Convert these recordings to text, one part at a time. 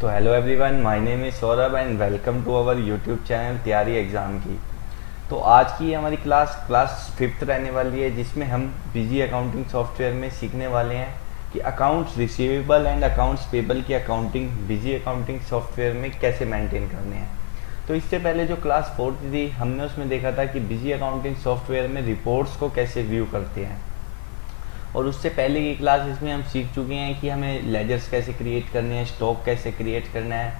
तो hello everyone, my name is Saurabh and welcome to our YouTube channel तैयारी exam की। तो आज की हमारी क्लास फिफ्थ रहने वाली है, जिसमें हम बिजी अकाउंटिंग सॉफ्टवेयर में सीखने वाले हैं कि accounts receivable and accounts payable की अकाउंटिंग बिजी अकाउंटिंग सॉफ्टवेयर में कैसे मेंटेन करने हैं। तो इससे पहले जो क्लास फोर्थ थी, हमने उसमें देखा था कि बिजी अकाउंटिंग सॉफ्टवेयर में रिपोर्ट्स को कैसे व्यू करते हैं, और उससे पहले की क्लास इसमें हम सीख चुके हैं कि हमें लेजर्स कैसे क्रिएट करने हैं, स्टॉक कैसे क्रिएट करना है,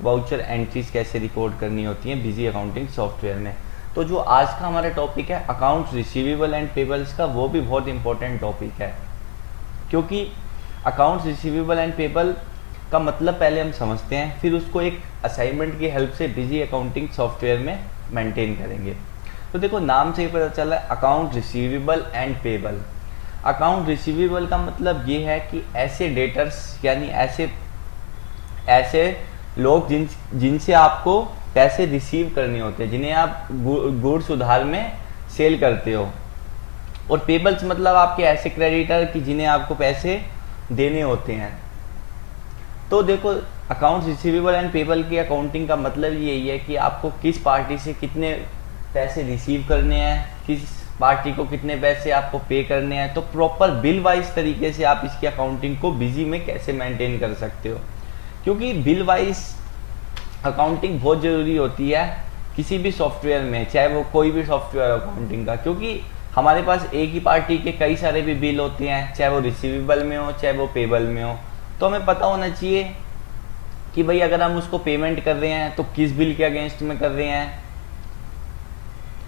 वाउचर एंट्रीज कैसे रिकॉर्ड करनी होती हैं बिजी अकाउंटिंग सॉफ्टवेयर में। तो जो आज का हमारा टॉपिक है अकाउंट्स रिसीवेबल एंड पेबल्स का, वो भी बहुत इंपॉर्टेंट टॉपिक है, क्योंकि अकाउंट्स रिसीवेबल एंड पेबल का मतलब पहले हम समझते हैं, फिर उसको एक असाइनमेंट की हेल्प से बिजी अकाउंटिंग सॉफ्टवेयर में मेंटेन करेंगे। तो देखो, नाम से ही पता चला account receivable and payable. Account receivable का मतलब ये है कि ऐसे डेटर्स यानी ऐसे ऐसे लोग जिनसे आपको पैसे रिसीव करने होते हैं, जिन्हें आप गुड्स उधार में सेल करते हो। और पेबल्स मतलब आपके ऐसे क्रेडिटर कि जिन्हें आपको पैसे देने होते हैं। तो देखो, अकाउंट्स रिसीवेबल एंड पेबल की अकाउंटिंग का मतलब यही है कि आपको किस पार्टी से कितने पैसे रिसीव करने हैं, किस पार्टी को कितने पैसे आपको पे करने हैं। तो प्रॉपर बिल वाइज तरीके से आप इसकी अकाउंटिंग को बिजी में कैसे मेंटेन कर सकते हो, क्योंकि बिल वाइज अकाउंटिंग बहुत ज़रूरी होती है किसी भी सॉफ्टवेयर में, चाहे वो कोई भी सॉफ्टवेयर अकाउंटिंग का, क्योंकि हमारे पास एक ही पार्टी के कई सारे भी बिल होते हैं, चाहे वो रिसीवेबल में हो चाहे वो पेबल में हो। तो हमें पता होना चाहिए कि भाई अगर हम उसको पेमेंट कर रहे हैं तो किस बिल के अगेंस्ट में कर रहे हैं,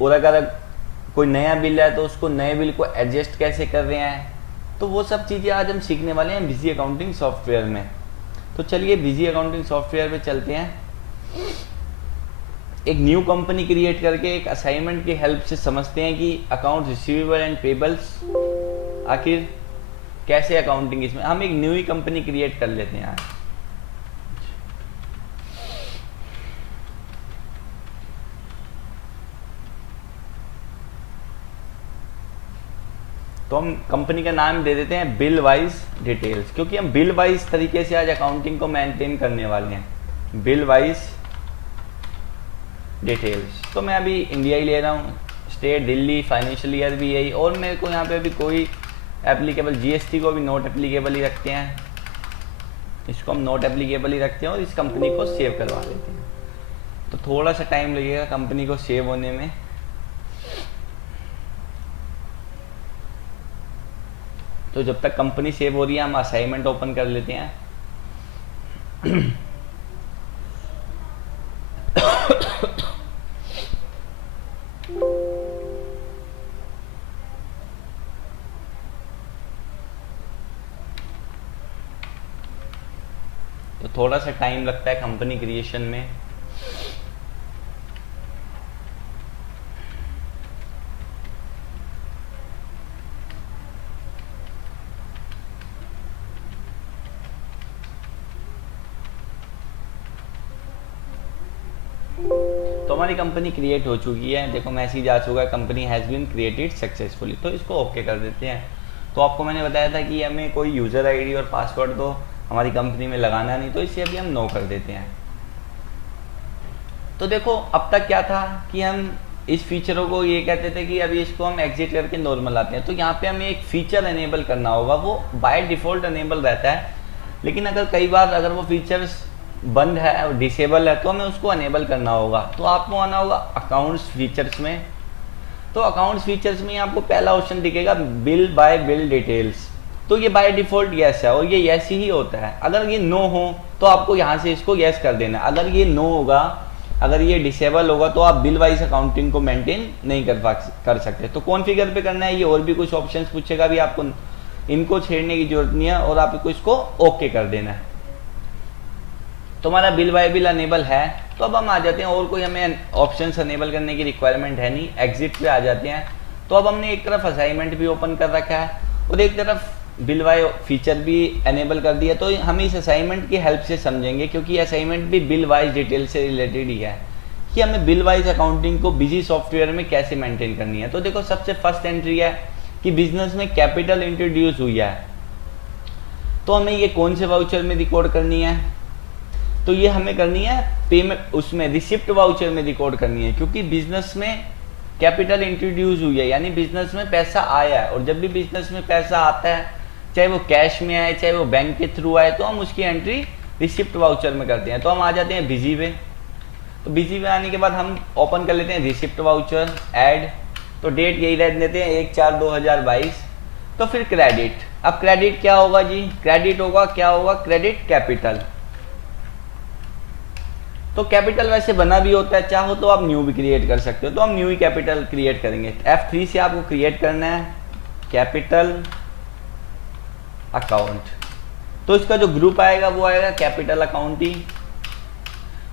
और अगर कोई नया बिल है तो उसको नए बिल को एडजस्ट कैसे कर रहे हैं। तो वो सब चीज़ें आज हम सीखने वाले हैं बिजी अकाउंटिंग सॉफ्टवेयर में। तो चलिए बिजी अकाउंटिंग सॉफ्टवेयर पे चलते हैं। एक न्यू कंपनी क्रिएट करके एक असाइनमेंट की हेल्प से समझते हैं कि अकाउंट रिसीवेबल एंड पेबल्स आखिर कैसे अकाउंटिंग, इसमें हम एक न्यू ही कंपनी क्रिएट कर लेते हैं यार। तो हम कंपनी का नाम दे देते हैं बिल वाइज डिटेल्स, क्योंकि हम बिल वाइज तरीके से आज अकाउंटिंग को मेंटेन करने वाले हैं। बिल वाइज डिटेल्स, तो मैं अभी इंडिया ही ले रहा हूँ, स्टेट दिल्ली, फाइनेंशियल ईयर भी यही, और मेरे को यहाँ पे अभी कोई एप्लीकेबल, जीएसटी को भी नॉट एप्लीकेबल ही रखते हैं, इसको हम नॉट एप्लीकेबल ही रखते हैं और इस कंपनी को सेव करवा देते हैं। तो थोड़ा सा टाइम लगेगा कंपनी को सेव होने में। तो जब तक कंपनी सेव हो रही है हम असाइनमेंट ओपन कर लेते हैं। तो थोड़ा सा टाइम लगता है कंपनी क्रिएशन में। तो हमारी कंपनी क्रिएट हो चुकी है, देखो मैसेज आ चुका है, company has been created successfully. तो इसको ओके कर देते हैं। तो आपको मैंने बताया था कि हमें कोई यूज़र आईडी और पासवर्ड तो हमारी कंपनी में लगाना नहीं, तो इसे अभी हम नो कर देते हैं। तो देखो, अब तक क्या था कि हम इस फीचरों को ये कहते थे कि अभी इसको हम एग्जिट करके नॉर्मल आते हैं। तो यहाँ पे हमें एक फीचर एनेबल करना होगा, वो बाय डिफ़ॉल्ट एनेबल रहता है, लेकिन अगर कई बार अगर वो फीचर्स बंद है और डिसेबल है तो हमें उसको अनेबल करना होगा। तो आपको आना होगा अकाउंट्स फीचर्स में। तो अकाउंट्स फीचर्स में आपको पहला ऑप्शन दिखेगा बिल बाय बिल डिटेल्स। तो ये बाय डिफ़ॉल्ट यस है और ये यस ही होता है। अगर ये नो हो तो आपको यहाँ से इसको यस कर देना। अगर ये नो होगा, अगर ये डिसेबल होगा, तो आप बिल वाइज अकाउंटिंग को मेंटेन नहीं कर सकते। तो कॉन्फ़िगर पे करना है, ये और भी कुछ ऑप्शंस पूछेगा भी, आपको इनको छेड़ने की जरूरत नहीं है और आपको इसको ओके कर देना है। तो हमारा बिल बाय बिल अनेबल है। तो अब हम आ जाते हैं, और कोई हमें ऑप्शंस अनेबल करने की रिक्वायरमेंट है नहीं, एग्जिट पे आ जाते हैं। तो अब हमने एक तरफ असाइनमेंट भी ओपन कर रखा है और एक तरफ बिल बाय फीचर भी एनेबल कर दिया। तो हम इस असाइनमेंट की हेल्प से समझेंगे, क्योंकि असाइनमेंट भी बिल वाइज डिटेल से रिलेटेड ही है, कि हमें बिल वाइज अकाउंटिंग को बिजी सॉफ्टवेयर में कैसे मेंटेन करनी है। तो देखो, सबसे फर्स्ट एंट्री है कि बिजनेस में कैपिटल इंट्रोड्यूस हुई है, तो हमें ये कौन से वाउचर में रिकॉर्ड करनी है। तो ये हमें करनी है पेमेंट, उसमें रिसिप्ट वाउचर में रिकॉर्ड करनी है, क्योंकि बिजनेस में कैपिटल इंट्रोड्यूस हुई है, यानी बिजनेस में पैसा आया है। और जब भी बिजनेस में पैसा आता है, चाहे वो कैश में आए चाहे वो बैंक के थ्रू आए, तो हम उसकी एंट्री रिसिप्ट वाउचर में करते हैं। तो हम आ जाते हैं बिजी वे। तो बिजी में आने के बाद हम ओपन कर लेते हैं रिसिप्ट वाउचर, ऐड, तो डेट यही रख देते हैं 1/4/2022। तो फिर क्रेडिट, अब क्रेडिट क्या होगा जी, क्रेडिट होगा, क्या होगा, क्रेडिट कैपिटल। तो कैपिटल वैसे बना भी होता है, चाहो तो आप न्यू भी क्रिएट कर सकते हो, तो हम न्यू ही कैपिटल क्रिएट करेंगे। F3 से आपको क्रिएट करना है कैपिटल अकाउंट। तो इसका जो ग्रुप आएगा वो आएगा कैपिटल अकाउंट ही,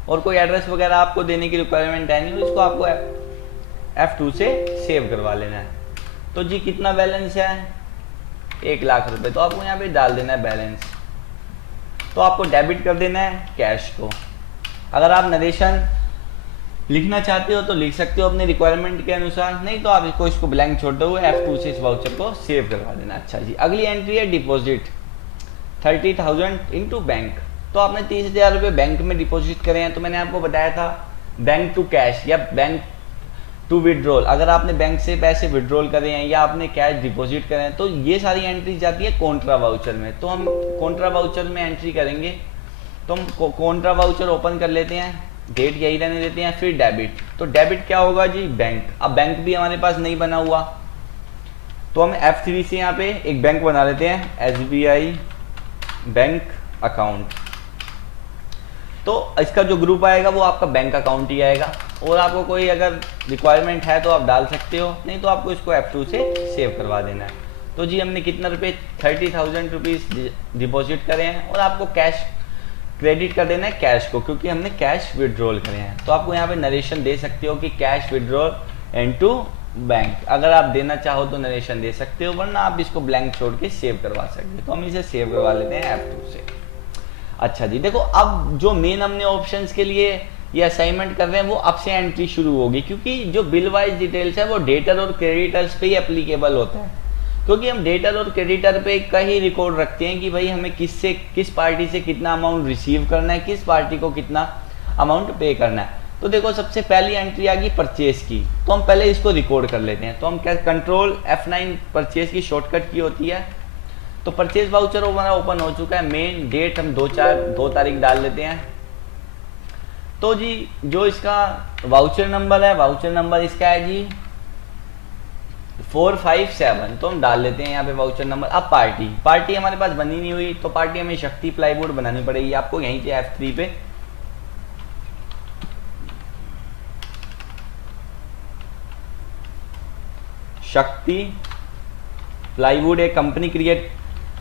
और कोई एड्रेस वगैरह आपको देने की रिक्वायरमेंट है नहीं, इसको आपको F2 से सेव करवा लेना है। तो जी कितना बैलेंस है, 1 लाख रुपए, तो आपको यहाँ पे डाल देना है बैलेंस। तो आपको डेबिट कर देना है कैश को। अगर आप नरेशन लिखना चाहते हो तो लिख सकते हो अपने रिक्वायरमेंट के अनुसार, नहीं तो आप इसको ब्लैंक छोड़ते हुए F2 से इस वाउचर को सेव करवा देना। अच्छा जी, अगली एंट्री है डिपॉजिट 30,000 इनटू बैंक। तो आपने 30,000 रुपये बैंक में डिपॉजिट करे हैं, तो मैंने आपको बताया था बैंक टू कैश या बैंक टू विड्रॉल। अगर आपने बैंक से पैसे विड्रॉल करे हैं या आपने कैश डिपॉजिट करे हैं, तो ये सारी एंट्री जाती है कॉन्ट्रा वाउचर में। तो हम कॉन्ट्रा वाउचर में एंट्री करेंगे, तो हम कॉन्ट्रा वाउचर ओपन कर लेते हैं, डेट यही रहने देते हैं, फिर डेबिट। तो डेबिट क्या होगा जी, बैंक। अब बैंक भी हमारे पास नहीं बना हुआ, तो हम F3 से यहाँ पे एक बैंक बना लेते हैं, SBI बैंक अकाउंट। तो इसका जो ग्रुप आएगा वो आपका बैंक अकाउंट ही आएगा, और आपको कोई अगर रिक्वायरमेंट है तो आप डाल सकते हो, नहीं तो आपको इसको F2 से सेव करवा देना है। तो जी हमने कितना रुपये, 30,000 रुपीज़ डिपॉजिट करे हैं, और आपको कैश क्रेडिट कर देना है कैश को, क्योंकि हमने कैश विड्रॉल करे हैं। तो आपको यहाँ पे नरेशन दे सकते हो कि कैश विड्रॉल इनटू बैंक। अगर आप देना चाहो तो नरेशन दे सकते हो, वरना आप इसको ब्लैंक छोड़ के सेव करवा सकते हो। तो हम इसे सेव करवा लेते हैं F2 से। अच्छा जी, देखो अब जो मेन हमने ऑप्शंस के लिए ये असाइनमेंट कर रहे हैं वो अब से एंट्री शुरू होगी, क्योंकि जो बिल वाइज डिटेल्स है वो डेटर और क्रेडिटर्स पे ही एप्लीकेबल होता है। क्योंकि हम डेटर और क्रेडिटर पे का ही रिकॉर्ड रखते हैं कि भाई हमें किस पार्टी से कितना अमाउंट रिसीव करना है, किस पार्टी को कितना अमाउंट पे करना है। तो देखो सबसे पहली एंट्री आ गई परचेज की, तो हम पहले इसको रिकॉर्ड कर लेते हैं। तो हम क्या, कंट्रोल F9 परचेज की शॉर्टकट की होती है। तो परचेज वाउचर हमारा ओपन हो चुका है। मेन डेट हम 2 तारीख डाल लेते हैं। तो जी जो इसका वाउचर नंबर है, वाउचर नंबर इसका है जी 457, तो हम डाल लेते हैं यहाँ पे वाउचर नंबर। अब पार्टी हमारे पास बनी नहीं हुई, तो पार्टी हमें शक्ति प्लाईवुड बनानी पड़ेगी आपको यहीं पे F3 पे। शक्ति प्लाईवुड एक कंपनी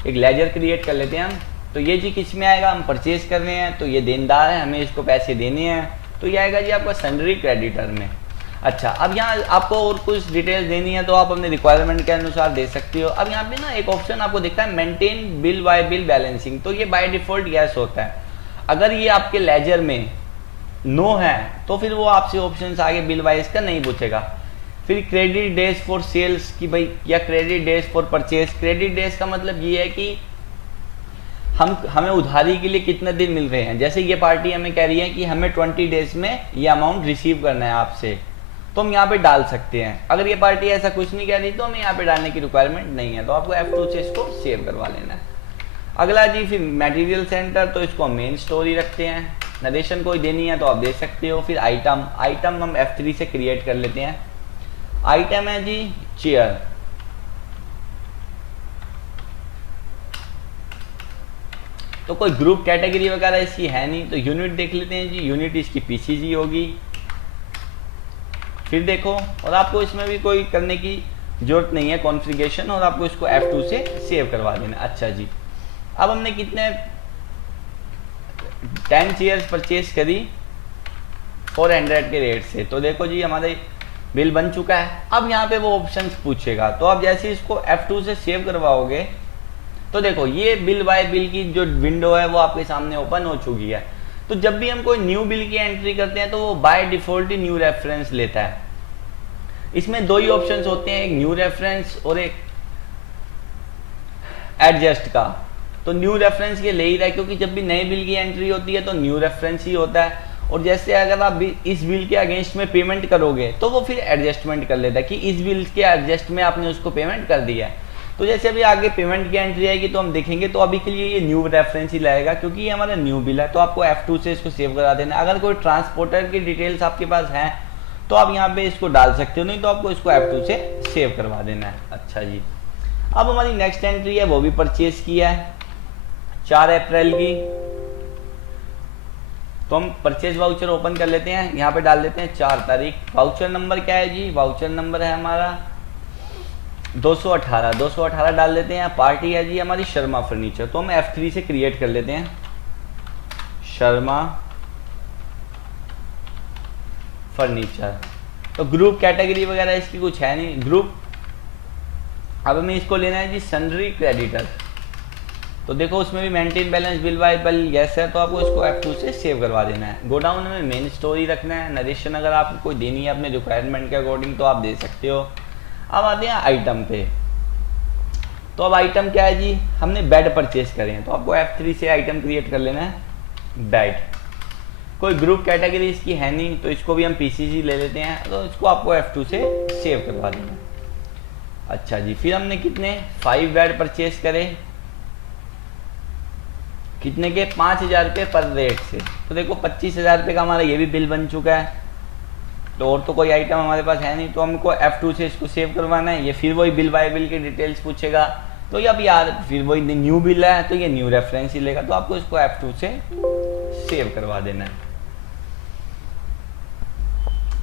एक लेजर क्रिएट कर लेते हैं हम। तो ये जी किस में आएगा, हम परचेज कर रहे हैं, तो ये देनदार है, हमें इसको पैसे देने हैं, तो ये आएगा जी आपका सन्ड्री क्रेडिटर में। अच्छा, अब यहाँ आपको और कुछ डिटेल्स देनी है तो आप अपने रिक्वायरमेंट के अनुसार दे सकते हो। अब यहाँ पे ना एक ऑप्शन आपको दिखता है maintain bill bye bill balancing, तो ये बाय डिफॉल्ट यस होता है। अगर ये आपके लेजर में नो है तो फिर वो आपसे ऑप्शन आगे बिल वाइज का नहीं पूछेगा। फिर क्रेडिट डेज फॉर सेल्स की भाई, या credit days for purchase. Credit days का मतलब ये है कि हमें उधारी के लिए कितने दिन मिल रहे हैं। जैसे ये पार्टी हमें कह रही है कि हमें 20 डेज में ये अमाउंट रिसीव करना है आपसे, तो हम यहाँ पे डाल सकते हैं। अगर ये पार्टी ऐसा कुछ नहीं कह रही तो हमें यहाँ पे डालने की रिक्वायरमेंट नहीं है, तो आपको F2 से इसको सेव करवा लेना है। अगला जी फिर मटेरियल सेंटर, तो इसको मेन स्टोरी रखते हैं। नरेशन कोई देनी है तो आप दे सकते हो। फिर आइटम हम F3 से क्रिएट कर लेते हैं। आइटम है जी चेयर, तो कोई ग्रुप कैटेगरी वगैरह इसकी है नहीं, तो यूनिट देख लेते हैं जी। यूनिट इसकी PCG होगी। फिर देखो, और आपको इसमें भी कोई करने की जरूरत नहीं है कॉन्फ़िगरेशन, और आपको इसको F2 से सेव करवा देना। अच्छा जी, अब हमने कितने 10 चेयर्स परचेज करी 400 के रेट से, तो देखो जी हमारे बिल बन चुका है। अब यहाँ पे वो ऑप्शंस पूछेगा, तो आप जैसे इसको F2 से सेव करवाओगे तो देखो ये बिल बाय बिल की जो विंडो है वो आपके सामने ओपन हो चुकी है। तो जब भी हम कोई न्यू बिल की एंट्री करते हैं तो वो by default he new reference लेता है। इसमें 2 ही ऑप्शंस होते हैं, एक न्यू रेफरेंस और एक एडजस्ट का। तो न्यू रेफरेंस ये ले ही रहा है, क्योंकि जब भी नए बिल की एंट्री होती है तो न्यू रेफरेंस ही होता है। और जैसे अगर आप इस बिल के अगेंस्ट में पेमेंट करोगे तो वो फिर एडजस्टमेंट कर लेता है कि इस बिल के एडजस्ट में आपने उसको पेमेंट कर दिया है। तो जैसे अभी आगे पेमेंट की एंट्री आएगी तो हम देखेंगे, तो अभी के लिए ये न्यू रेफरेंस ही लाएगा क्योंकि ये हमारा न्यू बिल है। तो आपको F2 से इसको सेव करा देना। अगर कोई ट्रांसपोर्टर की डिटेल्स आपके पास हैं तो आप यहाँ पे इसको डाल सकते हो, नहीं तो आपको इसको F2 से सेव करवा देना है। अच्छा जी, अब हमारी नेक्स्ट एंट्री है वो भी परचेज किया है 4 अप्रैल की। तो हम परचेज वाउचर ओपन कर लेते हैं, यहाँ पे डाल देते हैं 4 तारीख। वाउचर नंबर क्या है जी? वाउचर नंबर है हमारा 218 डाल देते हैं। पार्टी है जी हमारी शर्मा फर्नीचर। तो हम F3 से क्रिएट कर लेते हैं शर्मा फर्नीचर। तो ग्रुप कैटेगरी वगैरह इसकी कुछ है नहीं, ग्रुप। अब हमें इसको लेना है जी सन्ड्री क्रेडिटर। तो देखो उसमें भी maintain balance bill bye bill yes है, तो आपको इसको F2 से सेव करवा देना है। गोडाउन में मेन स्टोरी रखना है। नरेशन अगर आपको कोई देनी है अपने रिक्वायरमेंट के अकॉर्डिंग तो आप दे सकते हो। अब आते हैं आइटम पे। तो अब आइटम क्या है जी? हमने बेड परचेज करे हैं, तो आपको F3 से आइटम क्रिएट कर लेना है बेड। कोई ग्रुप कैटेगरी इसकी है नहीं, तो इसको भी हम PCG ले लेते हैं। तो इसको आपको F2 से सेव करवा देना है। अच्छा जी, फिर हमने कितने 5 बेड परचेज करे, कितने के 5,000 रुपये पर रेट से। तो देखो 25,000 रुपये का हमारा ये भी बिल बन चुका है। तो और तो कोई आइटम हमारे पास है नहीं, तो हमको F2 से इसको सेव करवाना है। ये फिर वही बिल बाय बिल की डिटेल्स पूछेगा, तो ये अब यार फिर वही न्यू बिल है तो ये न्यू रेफरेंस ही लेगा, तो आपको इसको F2 से सेव करवा देना है।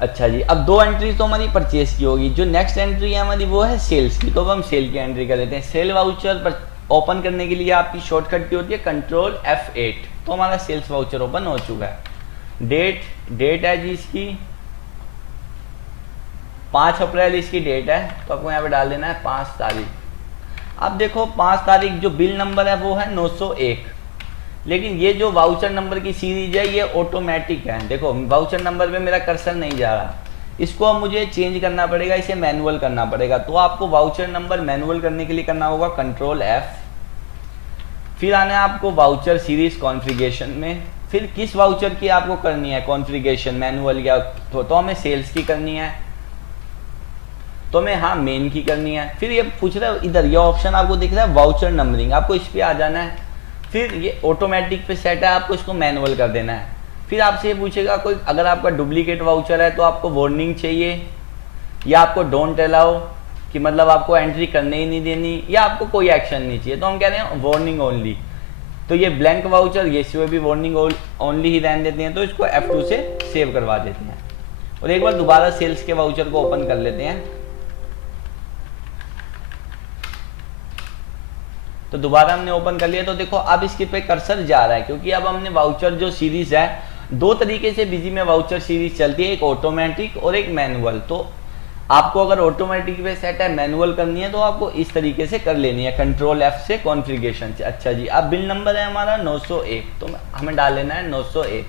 अच्छा जी, अब 2 एंट्री तो हमारी परचेज की होगी। जो नेक्स्ट एंट्री है हमारी वो है सेल्स की। तो अब हम सेल की एंट्री कर लेते हैं। सेल वाउचर पर ओपन करने के लिए आपकी शॉर्टकट की होती है कंट्रोल F8। तो हमारा सेल्स वाउचर ओपन हो चुका है। डेट है जी इसकी 5 अप्रैल इसकी डेट है, तो आपको यहाँ पे डाल देना है 5 तारीख। अब देखो 5 तारीख जो बिल नंबर है वो है 901, लेकिन ये जो वाउचर नंबर की सीरीज है ये ऑटोमेटिक है। देखो वाउचर नंबर पे मेरा कर्सर नहीं जा रहा, इसको अब मुझे चेंज करना पड़ेगा, इसे मैनुअल करना पड़ेगा। तो आपको वाउचर नंबर मैनुअल करने के लिए करना होगा कंट्रोल F, फिर आना है आपको वाउचर सीरीज कॉन्फ़िगरेशन में। फिर किस वाउचर की आपको करनी है कॉन्फ़िगरेशन, मैनुअल या तो हमें सेल्स की करनी है, तो हमें हाँ मेन की करनी है। फिर ये पूछ रहा है इधर, ये ऑप्शन आपको दिख रहा है वाउचर नंबरिंग, आपको इस पे आ जाना है। फिर ये ऑटोमेटिक पे सेट है, आपको इसको मैनुअल कर देना है। फिर आपसे ये पूछेगा कोई अगर आपका डुप्लीकेट वाउचर है तो आपको वार्निंग चाहिए या आपको डोंट अलाउ, कि मतलब आपको एंट्री करने ही नहीं देनी, या आपको कोई एक्शन नहीं चाहिए। तो हम कह रहे हैं वार्निंग ओनली। तो ये ब्लैंक वाउचर ये इसमें भी वार्निंग ओनली ही रहने देते हैं, तो इसको F2 से सेव करवा देते हैं। और एक बार दोबारा सेल्स के वाउचर को ओपन कर लेते हैं। तो दोबारा हमने ओपन कर लिया, तो देखो अब इसके पे कर्सर जा रहा है, क्योंकि अब हमने वाउचर जो सीरीज है 2 तरीके से बिजी में वाउचर सीरीज चलती है, एक ऑटोमेटिक और एक मैनुअल। तो आपको अगर ऑटोमेटिक पे सेट है मैनुअल करनी है तो आपको इस तरीके से कर लेनी है कंट्रोल F से कॉन्फ़िगरेशन से। अच्छा जी, अब बिल नंबर है हमारा 901, तो हमें डाल लेना है 901।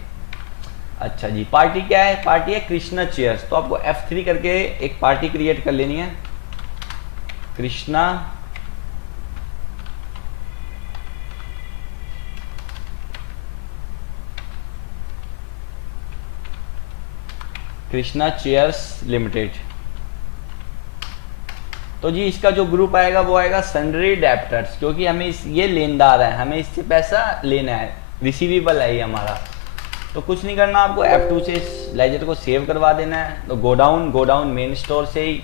अच्छा जी, पार्टी क्या है? पार्टी है कृष्णा चेयर्स। तो आपको F3 करके एक पार्टी क्रिएट कर लेनी है, कृष्णा चेयर्स लिमिटेड। तो जी इसका जो ग्रुप आएगा वो आएगा सन्ड्री डेप्टर्स, क्योंकि हमें ये लेनदार है, हमें इससे पैसा लेना है, रिसीवेबल है ये हमारा। तो कुछ नहीं करना, आपको F2 से इस लेजर को सेव करवा देना है। तो गोडाउन मेन स्टोर से ही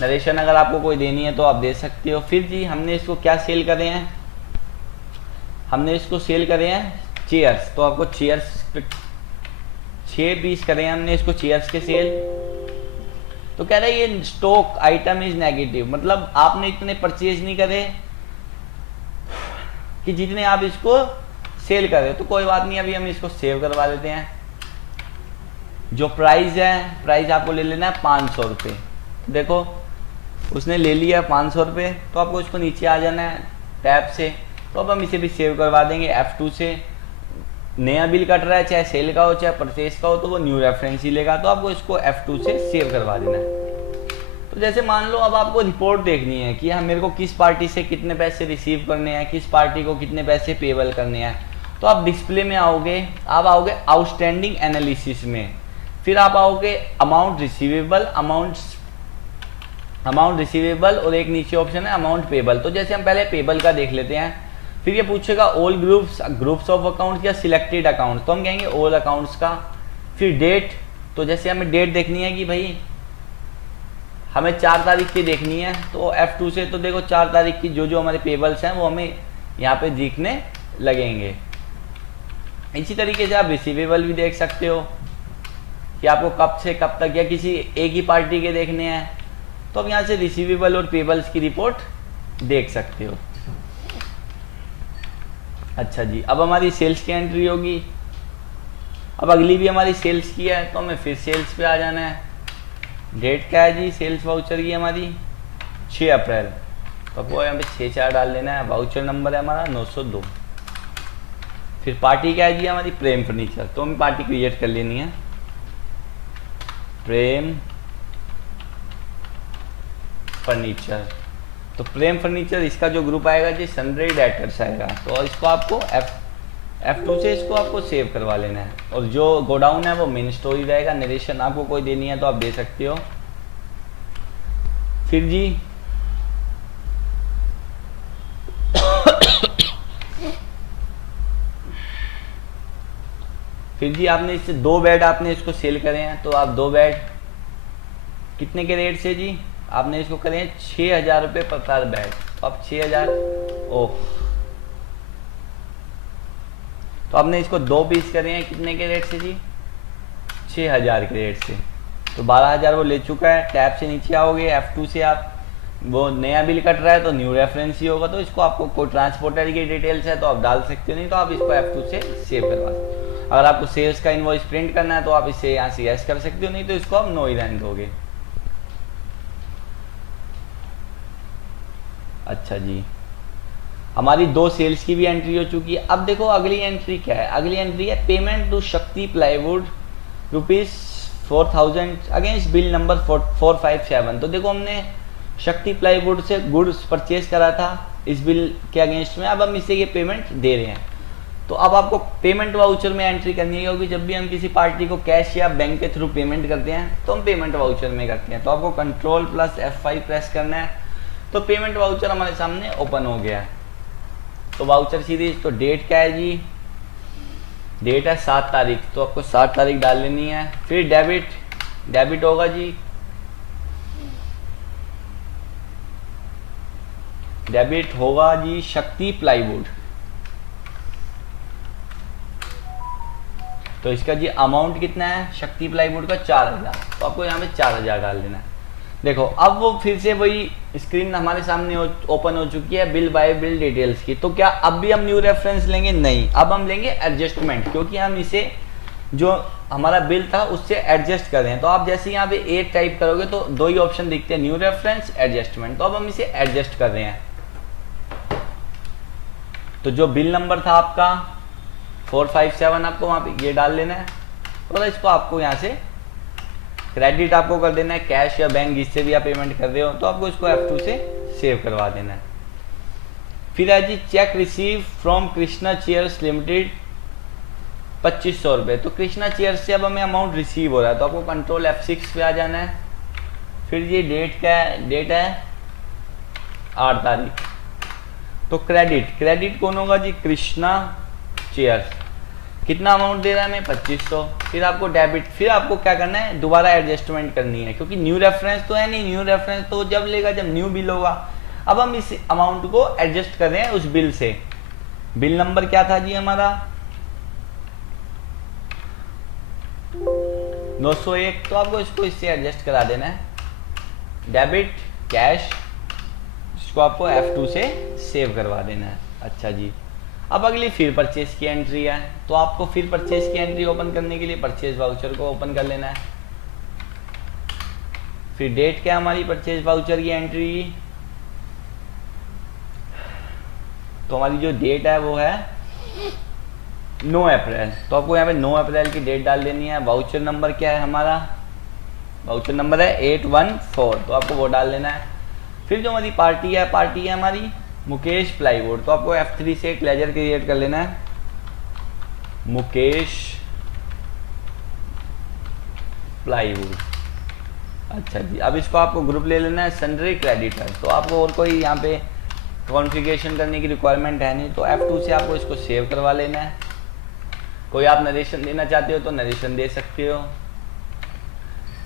नरेशन अगर आपको कोई देनी है तो आप दे सकते हो। फिर जी हमने इसको क्या सेल करे हैं? हमने इसको सेल करे हैं चेयर्स। तो आपको चेयर्स 6 पीस करे हैं हमने इसको चेयर्स के सेल। तो कह रहे हैं ये स्टॉक आइटम इज नेगेटिव, मतलब आपने इतने परचेज नहीं करे कि जितने आप इसको सेल कर रहे हो। तो कोई बात नहीं, अभी हम इसको सेव करवा लेते हैं। जो प्राइस है, प्राइस आपको ले लेना है 500 रुपये। देखो उसने ले लिया 500 रुपये, तो आपको इसको नीचे आ जाना है टैब से। तो अब हम इसे भी सेव करवा देंगे F2 से। नया बिल कट रहा है, चाहे सेल का हो चाहे परचेज का हो, तो वो न्यू रेफरेंस ही लेगा। तो आपको इसको F2 से सेव करवा देना है। तो जैसे मान लो अब आपको रिपोर्ट देखनी है कि हाँ मेरे को किस पार्टी से कितने पैसे रिसीव करने हैं, किस पार्टी को कितने पैसे पेबल करने हैं। तो आप डिस्प्ले में आओगे, आप आओगे आउटस्टैंडिंग एनालिसिस में, फिर आप आओगे अमाउंट रिसीवेबल, अमाउंट रिसीवेबल और एक नीचे ऑप्शन है अमाउंट पेबल। तो जैसे हम पहले पेबल का देख लेते हैं। फिर ये पूछेगा ऑल ग्रुप्स ऑफ अकाउंट्स या सिलेक्टेड अकाउंट्स, तो हम कहेंगे ऑल अकाउंट्स का। फिर डेट, तो जैसे हमें डेट देखनी है कि भाई हमें 4 तारीख की देखनी है, तो F2 से तो देखो 4 तारीख की जो जो हमारे पेबल्स हैं वो हमें यहाँ पे दिखने लगेंगे। इसी तरीके से आप रिसीवेबल भी देख सकते हो कि आपको कब से कब तक या किसी एक ही पार्टी के देखने हैं, तो अब यहाँ से रिसीवेबल और पेबल्स की रिपोर्ट देख सकते हो। अच्छा जी, अब हमारी सेल्स की एंट्री होगी। अब अगली भी हमारी सेल्स की है, तो हमें फिर सेल्स पे आ जाना है। डेट क्या है जी सेल्स वाउचर की हमारी 6 अप्रैल, तो आपको यहाँ पे 6/4 डाल देना है। वाउचर नंबर है हमारा 902। फिर पार्टी क्या है जी हमारी प्रेम फर्नीचर, तो हमें पार्टी क्रिएट कर लेनी है, प्रेम फर्नीचर। तो प्रेम फर्नीचर इसका जो ग्रुप आएगा जी सनरे डेटर्स आएगा, तो इसको आपको F2 से इसको आपको सेव करवा लेना है। और जो गोडाउन है वो मेन स्टोरी रहेगा, नरेशन आपको कोई देनी है तो आप दे सकते हो। फिर जी आपने इससे 2 बेड आपने इसको सेल करे हैं, तो आप 2 बेड कितने के रेट से जी आपने इसको करे हैं 6,000 रुपये पर बेड, तो आप 6,000 ओह, तो आपने इसको 2 पीस करे हैं कितने के रेट से जी 6,000 के रेट से, तो 12,000 वो ले चुका है। टैब से नीचे आओगे, F2 से आप वो नया बिल कट रहा है तो न्यू रेफरेंस ही होगा, तो इसको आपको कोई ट्रांसपोर्टर की डिटेल्स है तो आप डाल सकते हो, नहीं तो आप इसको F2 से सेव करवा सकते हो। अगर आपको सेल्स का इनवॉइस प्रिंट करना है तो आप इसे यहाँ से यस कर सकते हो, नहीं तो इसको आप नो ही रहने दोगे। अच्छा जी, हमारी 2 सेल्स की भी एंट्री हो चुकी है। अब देखो अगली एंट्री क्या है, अगली एंट्री है पेमेंट टू शक्ति प्लाईवुड ₹4,000 अगेंस्ट बिल नंबर 457। तो देखो हमने शक्ति प्लाईवुड से गुड्स परचेज करा था इस बिल के अगेंस्ट में, अब हम इसे ये पेमेंट दे रहे हैं। तो अब आपको पेमेंट वाउचर में एंट्री करनी है, क्योंकि जब भी हम किसी पार्टी को कैश या बैंक के थ्रू पेमेंट करते हैं तो हम पेमेंट वाउचर में करते हैं। तो आपको Ctrl+F5 प्रेस करना है, तो पेमेंट वाउचर हमारे सामने ओपन हो गया है। तो वाउचर सीरीज, तो डेट क्या है जी, डेट है 7 तारीख, तो आपको 7 तारीख डाल लेनी है। फिर डेबिट होगा जी, डेबिट होगा जी शक्ति प्लाईवुड, तो इसका जी अमाउंट कितना है शक्ति प्लाईवुड का 4,000, तो आपको यहाँ पे 4,000 डाल देना है। देखो अब वो फिर से वही स्क्रीन हमारे सामने ओपन हो चुकी है बिल बाय बिल डिटेल्स की। तो क्या अब भी हम न्यू रेफरेंस लेंगे? नहीं, अब हम लेंगे एडजस्टमेंट, क्योंकि हम इसे जो हमारा बिल था उससे एडजस्ट कर रहे हैं। तो आप जैसे यहाँ पे ए टाइप करोगे तो 2 ही ऑप्शन दिखते हैं, न्यू रेफरेंस, एडजस्टमेंट। तो अब हम इसे एडजस्ट कर रहे हैं। तो जो बिल नंबर था आपका 457, आपको वहां पे ये डाल लेना है, और इसको आपको यहाँ से क्रेडिट आपको कर देना है, कैश या बैंक जिससे भी आप पेमेंट कर रहे हो, तो आपको इसको F2 से सेव करवा देना है। फिर है जी check receive from Krishna chairs limited 2,500 रुपये। तो कृष्णा चेयर्स से अब हमें अमाउंट रिसीव हो रहा है, तो आपको Ctrl+F6 पे आ जाना है। फिर ये डेट क्या है, डेट है 8 तारीख, तो क्रेडिट कौन होगा जी, कृष्णा चेयर्स। कितना अमाउंट दे रहा है हमें 2,500। फिर आपको डेबिट, फिर आपको क्या करना है, दोबारा एडजस्टमेंट करनी है, क्योंकि न्यू रेफरेंस तो है नहीं, न्यू रेफरेंस तो जब लेगा जब न्यू बिल होगा। अब हम इस अमाउंट को एडजस्ट कर रहे हैं उस बिल से। बिल नंबर क्या था जी हमारा 901, तो आपको इसको इससे एडजस्ट करा देना है। डेबिट कैश, इसको आपको F2 से सेव करवा देना है। अच्छा जी, अब अगली फिर परचेज की एंट्री है, तो आपको फिर परचेज की एंट्री ओपन करने के लिए परचेज वाउचर को ओपन कर लेना है। फिर डेट क्या हमारी परचेज वाउचर की एंट्री, तो हमारी जो डेट है वो है 9 अप्रैल, तो आपको यहाँ पे 9 अप्रैल की डेट डाल देनी है। वाउचर नंबर क्या है हमारा वाउचर नंबर है 814, तो आपको वो डाल लेना है। फिर जो हमारी पार्टी है हमारी मुकेश प्लाईवुड, तो आपको F3 से एक लेजर क्रिएट कर लेना है, मुकेश प्लाईवुड। अच्छा जी, अब इसको आपको ग्रुप ले लेना है सन्ड्री क्रेडिटर। तो आपको और कोई यहाँ पे कॉन्फ़िगरेशन करने की रिक्वायरमेंट है नहीं, तो F2 से आपको इसको सेव करवा लेना है। कोई आप नरेशन देना चाहते हो तो नरेशन दे सकते हो।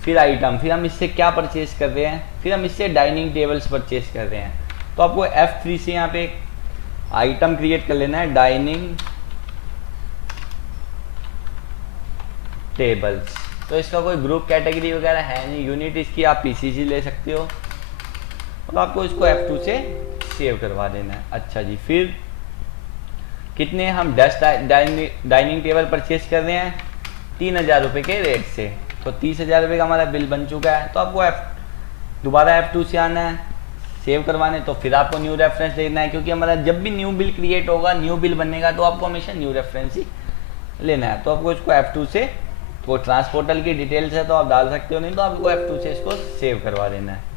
फिर आइटम, फिर हम इससे क्या परचेज कर रहे हैं, फिर हम इससे डाइनिंग टेबल्स परचेज कर रहे हैं। तो आपको F3 से यहाँ पे एक आइटम क्रिएट कर लेना है, डाइनिंग टेबल्स। तो इसका कोई ग्रुप कैटेगरी वगैरह है नहीं, यूनिट इसकी आप PCC ले सकते हो। और आपको इसको F2 से सेव करवा देना है। अच्छा जी, फिर कितने हम 10 डाइनिंग टेबल परचेज कर रहे हैं 3000 रुपये के रेट से, तो 30,000 रुपये का हमारा बिल बन चुका है। तो आपको दोबारा F2 से आना है सेव करवाने, तो फिर आपको न्यू रेफरेंस लेना है, क्योंकि हमारा जब भी न्यू बिल क्रिएट होगा, न्यू बिल बनेगा, तो आपको हमेशा न्यू रेफरेंस ही लेना है। तो आपको इसको F2 से, तो ट्रांसपोर्टल की डिटेल्स है तो आप डाल सकते हो, नहीं तो आपको F2 से इसको सेव करवा देना है।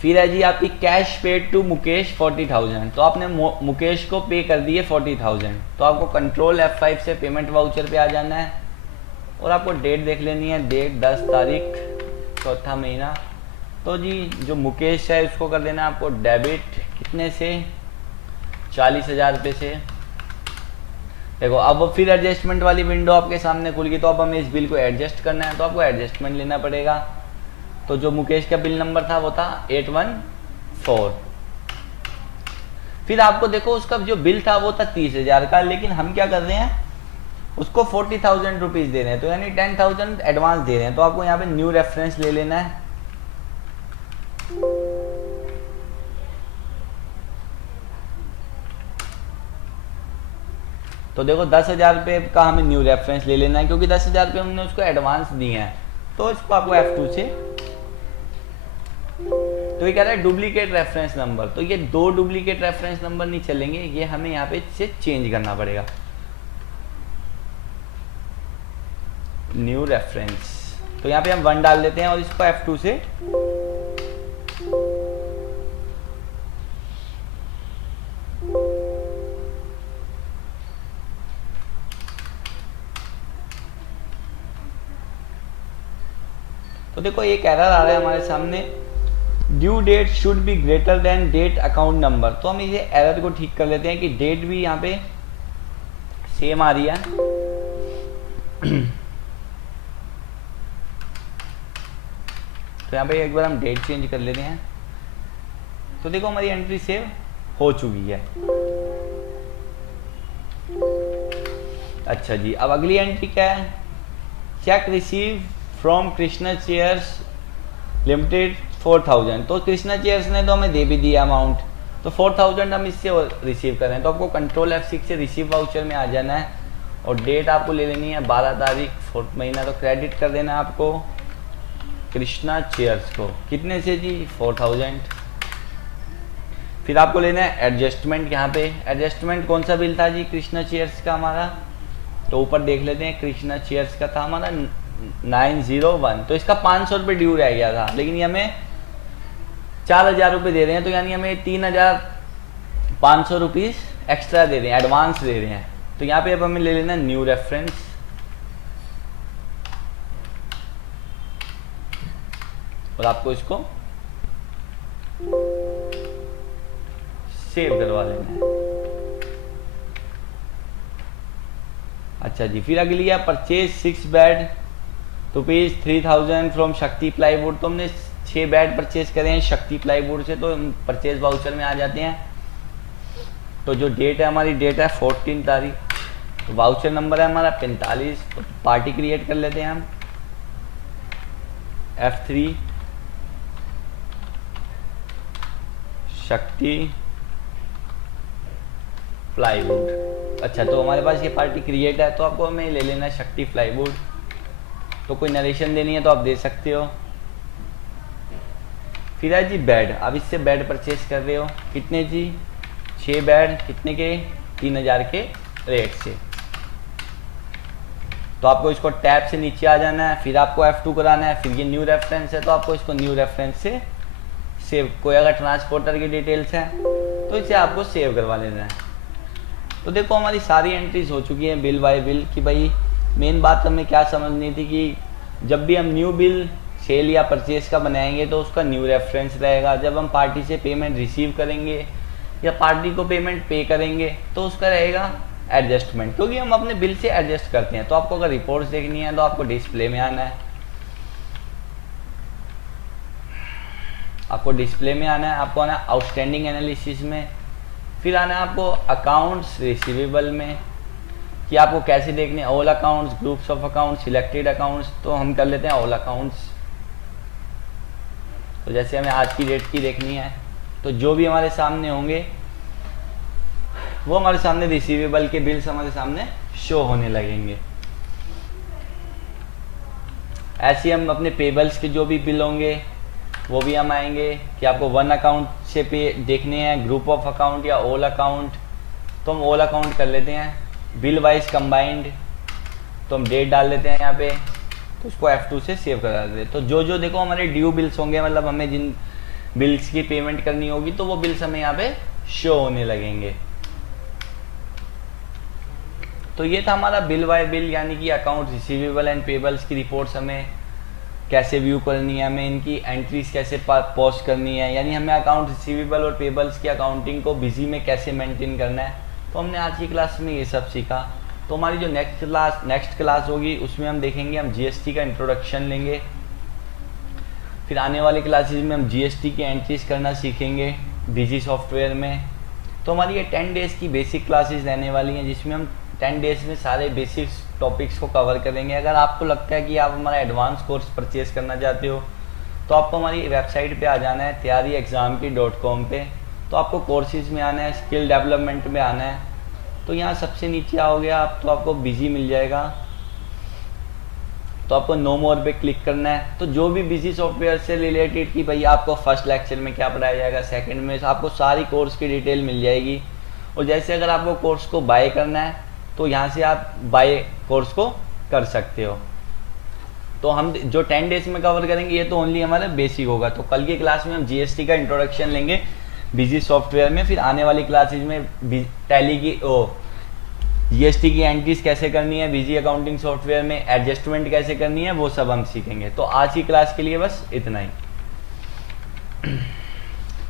फिर है जी आपकी कैश पेड टू मुकेश 40,000, तो आपने मुकेश को पे कर दिए 40,000, तो आपको कंट्रोल F5 से पेमेंट वाउचर पे आ जाना है और आपको डेट देख लेनी है, डेट 10 तारीख चौथा महीना। तो जी जो मुकेश है उसको कर देना आपको डेबिट कितने से 40,000 रुपये से। देखो अब फिर एडजस्टमेंट वाली विंडो आपके सामने खुल गई, तो अब हमें इस बिल को एडजस्ट करना है, तो आपको एडजस्टमेंट लेना पड़ेगा। तो जो मुकेश का बिल नंबर था वो था 814। फिर आपको देखो उसका जो बिल था वो था 30,000 का, लेकिन हम क्या कर रहे हैं उसको 40,000 रुपीज दे रहे हैं, तो यानी 10,000 एडवांस दे रहे हैं। तो आपको यहाँ पे न्यू रेफरेंस ले लेना है, तो देखो 10,000 रुपये का हमें न्यू रेफरेंस ले लेना है, क्योंकि 10,000 रुपये हमने उसको एडवांस दिए हैं। तो इसको आपको F2 से, तो ये कह रहा है डुप्लीकेट रेफरेंस नंबर, तो ये 2 डुप्लीकेट रेफरेंस नंबर नहीं चलेंगे, ये हमें यहाँ पे से चेंज करना पड़ेगा। न्यू रेफरेंस, तो यहाँ पे हम 1 डाल देते हैं और इसको F2 से तो देखो एक एरर आ रहा है हमारे सामने, due date should be greater than date account number. तो हम इसे एरर को ठीक कर लेते हैं कि डेट भी यहाँ पे सेम आ रही है। तो यहाँ पे एक बार हम डेट चेंज कर लेते हैं, तो देखो हमारी एंट्री सेव हो चुकी है। अच्छा जी, अब अगली एंट्री क्या है, check receive from Krishna chairs limited 4,000। तो कृष्णा चेयर्स ने तो हमें दे भी दिया अमाउंट, तो 4,000 हम इससे रिसीव कर रहे हैं। तो आपको कंट्रोल F6 से रिसीव वाउचर में आ जाना है और डेट आपको ले लेनी है 12 तारीख 4th महीना, तो क्रेडिट कर देना है आपको कृष्णा चेयर्स को कितने से जी 4,000। फिर आपको लेना है एडजस्टमेंट, यहाँ पे एडजस्टमेंट कौन सा बिल था जी कृष्णा चेयर्स का हमारा, तो ऊपर देख लेते हैं कृष्णा चेयर्स का था हमारा 901, तो इसका 500 रुपये ड्यू रह गया था, लेकिन ये हमें 4,000 रुपये दे रहे हैं, तो यानी हमें 3,500 रुपीज़ एक्स्ट्रा दे रहे हैं, एडवांस दे रहे हैं। तो यहाँ पे अब हमें ले लेना न्यू रेफरेंस, और आपको इसको सेव करवा लेना है। अच्छा जी, फिर अगली है परचेज 6 बेड रुपीज 3,000 फ्रॉम शक्ति प्लाईवुड। तो हमने 6 बेड परचेज करे हैं शक्ति प्लाईवुड से, तो हम परचेज वाउचर में आ जाते हैं। तो जो डेट है हमारी, डेट है 14 तारीख, तो वाउचर नंबर है हमारा 45। तो पार्टी क्रिएट कर लेते हैं हम, F3 शक्ति प्लाईवुड। अच्छा, तो हमारे पास ये पार्टी क्रिएट है, तो आपको हमें ले लेना है शक्ति प्लाईवुड। तो कोई नरेशन देनी है तो आप दे सकते हो। फिर है जी बेड, अब इससे बेड परचेज कर रहे हो कितने जी 6 बेड, कितने के 3,000 के रेट से। तो आपको इसको टैब से नीचे आ जाना है, फिर आपको F2 कराना है, फिर ये न्यू रेफरेंस है तो आपको इसको न्यू रेफरेंस से सेव, कोई अगर ट्रांसपोर्टर की डिटेल्स है तो इसे आपको सेव करवा लेना है। तो देखो हमारी सारी एंट्रीज हो चुकी हैं बिल बाय बिल कि भाई मेन बात हमें क्या समझनी थी कि जब भी हम न्यू बिल सेल या परचेज का बनाएंगे तो उसका न्यू रेफरेंस रहेगा। जब हम पार्टी से पेमेंट रिसीव करेंगे या पार्टी को पेमेंट पे करेंगे तो उसका रहेगा एडजस्टमेंट, क्योंकि हम अपने बिल से एडजस्ट करते हैं। तो आपको अगर रिपोर्ट्स देखनी है तो आपको डिस्प्ले में आना है, आपको डिस्प्ले में आना है, आपको आना है आउटस्टैंडिंग एनालिसिस में, फिर आना है आपको अकाउंट्स रिसीवेबल में कि आपको कैसे देखने all accounts, groups of accounts, selected accounts. तो हम कर लेते हैं ऑल अकाउंट्स। तो जैसे हमें आज की डेट की देखनी है तो जो भी हमारे सामने होंगे वो हमारे सामने रिसीवेबल के बिल्स हमारे सामने शो होने लगेंगे। ऐसे हम अपने पेबल्स के जो भी बिल होंगे वो भी हम आएंगे कि आपको वन अकाउंट से पे देखने हैं, ग्रुप ऑफ अकाउंट या ऑल अकाउंट। तो हम ऑल अकाउंट कर लेते हैं, बिल वाइज कंबाइंड। तो हम डेट डाल लेते हैं यहाँ पे, तो उसको F2 से सेव करा देते हैं। तो जो जो देखो हमारे ड्यू बिल्स होंगे, मतलब हमें जिन बिल्स की पेमेंट करनी होगी तो वो बिल्स हमें यहाँ पे शो होने लगेंगे। तो ये था हमारा बिल बाय बिल, यानी कि अकाउंट रिसीवेबल एंड पेबल्स की रिपोर्ट्स हमें कैसे व्यू करनी है, हमें इनकी एंट्रीज कैसे पोस्ट करनी है, यानी हमें अकाउंट रिसीवेबल और पेबल्स की अकाउंटिंग को बिजी में कैसे मेंटेन करना है। तो हमने आज की क्लास में ये सब सीखा। तो हमारी जो नेक्स्ट क्लास होगी उसमें हम देखेंगे, हम GST का इंट्रोडक्शन लेंगे। फिर आने वाली क्लासेज में हम GST की एंट्रीज करना सीखेंगे बिजी सॉफ्टवेयर में। तो हमारी ये 10 डेज़ की बेसिक क्लासेज रहने वाली हैं, जिसमें हम 10 डेज़ में सारे बेसिक टॉपिक्स को कवर करेंगे। अगर आपको लगता है कि आप हमारा एडवांस कोर्स परचेज करना चाहते हो तो आपको हमारी वेबसाइट पे आ जाना है tyaryexamki.com पे। तो आपको कोर्सेज में आना है, स्किल डेवलपमेंट में आना है। तो यहाँ सबसे नीचे आओगे आप तो आपको बिजी मिल जाएगा, तो आपको नो मोर पे क्लिक करना है। तो जो भी बिजी सॉफ्टवेयर से रिलेटेड कि भाई आपको फर्स्ट लेक्चर में क्या पढ़ाया जाएगा, सेकंड में, आपको सारी कोर्स की डिटेल मिल जाएगी। और जैसे अगर आपको कोर्स को बाय करना है तो यहाँ से आप बाय कोर्स को कर सकते हो। तो हम जो 10 डेज में कवर करेंगे ये तो ओनली हमारा बेसिक होगा। तो कल की क्लास में हम GST का इंट्रोडक्शन लेंगे बिजी सॉफ्टवेयर में। फिर आने वाली क्लासेज में टैली की GST की एंट्रीज कैसे करनी है बिजी अकाउंटिंग सॉफ्टवेयर में, एडजस्टमेंट कैसे करनी है, वो सब हम सीखेंगे। तो आज की क्लास के लिए बस इतना ही।